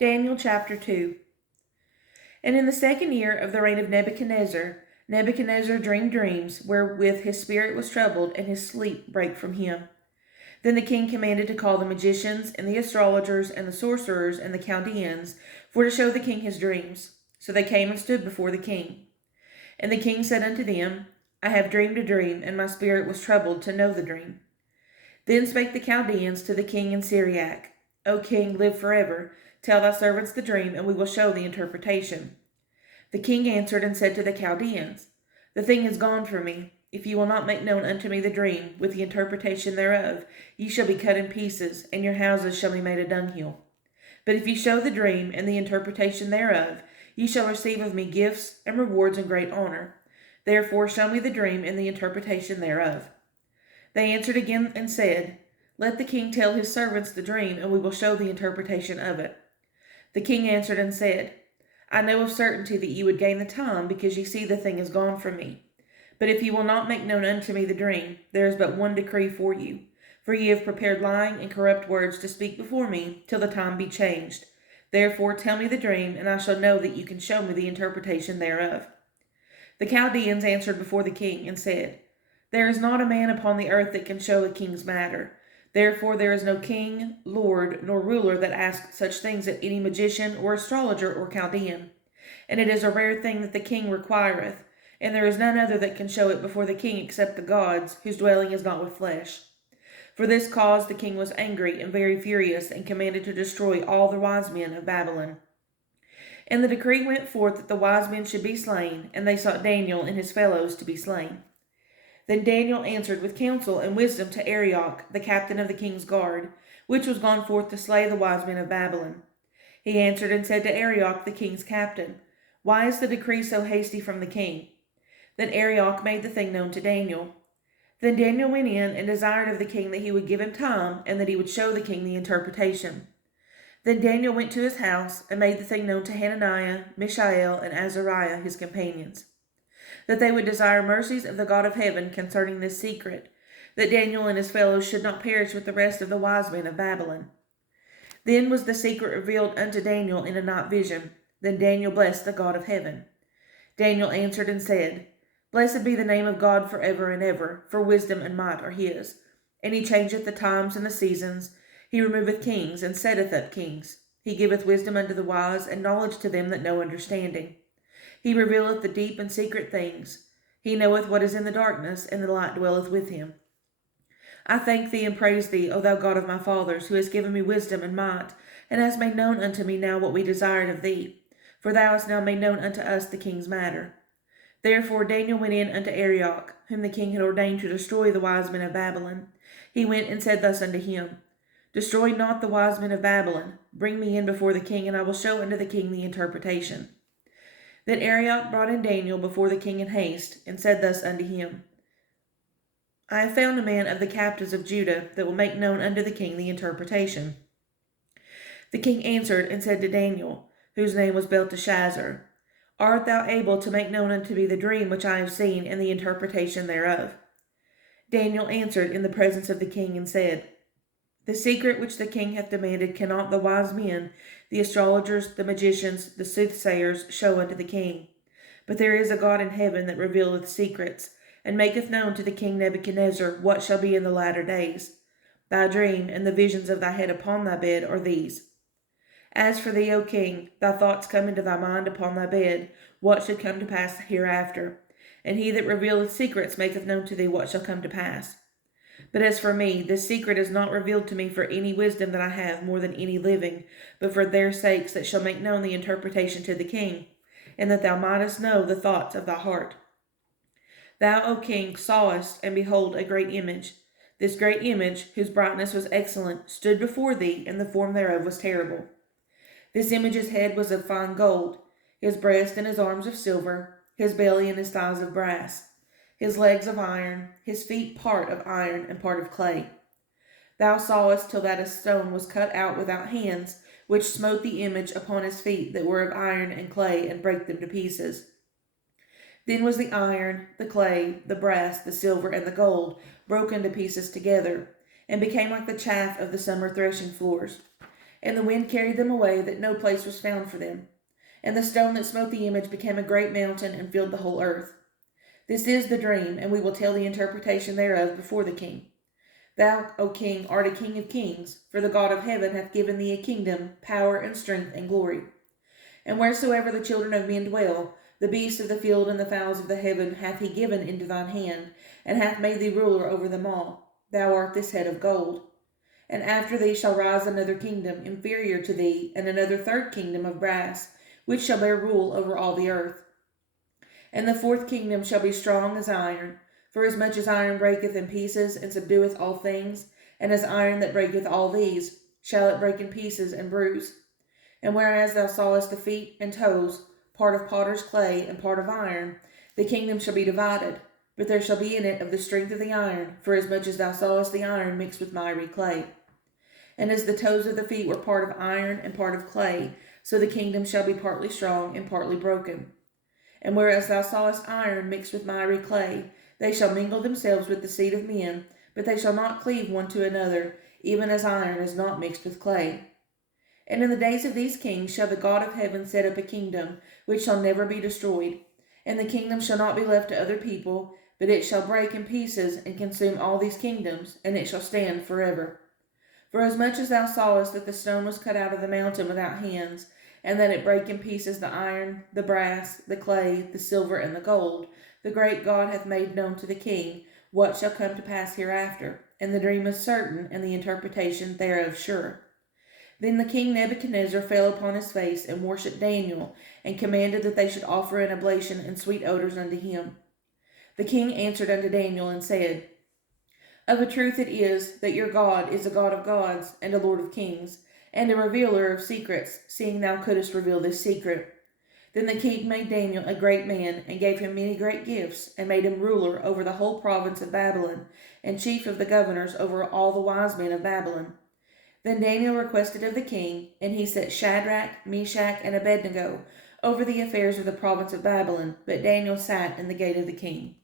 Daniel chapter 2. And in the second year of the reign of Nebuchadnezzar, Nebuchadnezzar dreamed dreams wherewith his spirit was troubled, and his sleep brake from him. Then the king commanded to call the magicians, and the astrologers, and the sorcerers, and the Chaldeans, for to show the king his dreams. So they came and stood before the king. And the king said unto them, I have dreamed a dream, and my spirit was troubled to know the dream. Then spake the Chaldeans to the king in Syriac, O king, live forever. Tell thy servants the dream, and we will show the interpretation. The king answered and said to the Chaldeans, The thing is gone from me. If ye will not make known unto me the dream, with the interpretation thereof, ye shall be cut in pieces, and your houses shall be made a dunghill. But if ye show the dream and the interpretation thereof, ye shall receive of me gifts and rewards and great honor. Therefore show me the dream and the interpretation thereof. They answered again and said, Let the king tell his servants the dream, and we will show the interpretation of it. The king answered and said, I know of certainty that ye would gain the time, because ye see the thing is gone from me. But if ye will not make known unto me the dream, there is but one decree for you. For ye have prepared lying and corrupt words to speak before me, till the time be changed. Therefore tell me the dream, and I shall know that you can show me the interpretation thereof. The Chaldeans answered before the king, and said, There is not a man upon the earth that can show a king's matter. Therefore there is no king, lord, nor ruler that asks such things of any magician, or astrologer, or Chaldean. And it is a rare thing that the king requireth, and there is none other that can show it before the king except the gods, whose dwelling is not with flesh. For this cause the king was angry and very furious, and commanded to destroy all the wise men of Babylon. And the decree went forth that the wise men should be slain, and they sought Daniel and his fellows to be slain. Then Daniel answered with counsel and wisdom to Arioch, the captain of the king's guard, which was gone forth to slay the wise men of Babylon. He answered and said to Arioch, the king's captain, Why is the decree so hasty from the king? Then Arioch made the thing known to Daniel. Then Daniel went in and desired of the king that he would give him time, and that he would show the king the interpretation. Then Daniel went to his house, and made the thing known to Hananiah, Mishael, and Azariah his companions, that they would desire mercies of the God of heaven concerning this secret, that Daniel and his fellows should not perish with the rest of the wise men of Babylon. Then was the secret revealed unto Daniel in a night vision. Then Daniel blessed the God of heaven. Daniel answered and said, Blessed be the name of God forever and ever, for wisdom and might are his. And he changeth the times and the seasons. He removeth kings, and setteth up kings. He giveth wisdom unto the wise, and knowledge to them that know understanding. He revealeth the deep and secret things. He knoweth what is in the darkness, and the light dwelleth with him. I thank thee and praise thee, O thou God of my fathers, who hast given me wisdom and might, and hast made known unto me now what we desired of thee. For thou hast now made known unto us the king's matter. Therefore Daniel went in unto Arioch, whom the king had ordained to destroy the wise men of Babylon. He went and said thus unto him, Destroy not the wise men of Babylon. Bring me in before the king, and I will show unto the king the interpretation. Then Arioch brought in Daniel before the king in haste, and said thus unto him, I have found a man of the captives of Judah that will make known unto the king the interpretation. The king answered and said to Daniel, whose name was Belteshazzar, Art thou able to make known unto me the dream which I have seen, and the interpretation thereof? Daniel answered in the presence of the king, and said, The secret which the king hath demanded cannot the wise men, the astrologers, the magicians, the soothsayers, show unto the king. But there is a God in heaven that revealeth secrets, and maketh known to the king Nebuchadnezzar what shall be in the latter days. Thy dream and the visions of thy head upon thy bed are these. As for thee, O king, thy thoughts come into thy mind upon thy bed, what should come to pass hereafter. And he that revealeth secrets maketh known to thee what shall come to pass. But as for me, this secret is not revealed to me for any wisdom that I have more than any living, but for their sakes that shall make known the interpretation to the king, and that thou mightest know the thoughts of thy heart. Thou, O king, sawest, and behold, a great image. This great image, whose brightness was excellent, stood before thee, and the form thereof was terrible. This image's head was of fine gold, his breast and his arms of silver, his belly and his thighs of brass, his legs of iron, his feet part of iron and part of clay. Thou sawest till that a stone was cut out without hands, which smote the image upon his feet that were of iron and clay, and brake them to pieces. Then was the iron, the clay, the brass, the silver, and the gold broken to pieces together, and became like the chaff of the summer threshing floors. and the wind carried them away, that no place was found for them. And the stone that smote the image became a great mountain and filled the whole earth. This is the dream, and we will tell the interpretation thereof before the king. Thou, O king, art a king of kings, for the God of heaven hath given thee a kingdom, power, and strength, and glory. And wheresoever the children of men dwell, the beasts of the field and the fowls of the heaven hath he given into thine hand, and hath made thee ruler over them all. Thou art this head of gold. And after thee shall rise another kingdom inferior to thee, and another third kingdom of brass, which shall bear rule over all the earth. And the fourth kingdom shall be strong as iron, for as much as iron breaketh in pieces, and subdueth all things, and as iron that breaketh all these, shall it break in pieces and bruise. And whereas thou sawest the feet and toes, part of potter's clay and part of iron, the kingdom shall be divided, but there shall be in it of the strength of the iron, for as much as thou sawest the iron mixed with miry clay. And as the toes of the feet were part of iron and part of clay, so the kingdom shall be partly strong and partly broken. And whereas thou sawest iron mixed with miry clay, they shall mingle themselves with the seed of men, but they shall not cleave one to another, even as iron is not mixed with clay. And in the days of these kings shall the God of heaven set up a kingdom, which shall never be destroyed. And the kingdom shall not be left to other people, but it shall break in pieces and consume all these kingdoms, and it shall stand forever. For as much as thou sawest that the stone was cut out of the mountain without hands, and that it brake in pieces the iron, the brass, the clay, the silver, and the gold, the great God hath made known to the king what shall come to pass hereafter, and the dream is certain, and the interpretation thereof sure. Then the king Nebuchadnezzar fell upon his face and worshipped Daniel, and commanded that they should offer an oblation and sweet odors unto him. The king answered unto Daniel and said, Of a truth it is that your God is a God of gods and a Lord of kings, and a revealer of secrets, seeing thou couldst reveal this secret. Then the king made Daniel a great man, and gave him many great gifts, and made him ruler over the whole province of Babylon, and chief of the governors over all the wise men of Babylon. Then Daniel requested of the king, and he set Shadrach, Meshach, and Abednego over the affairs of the province of Babylon, but Daniel sat in the gate of the king.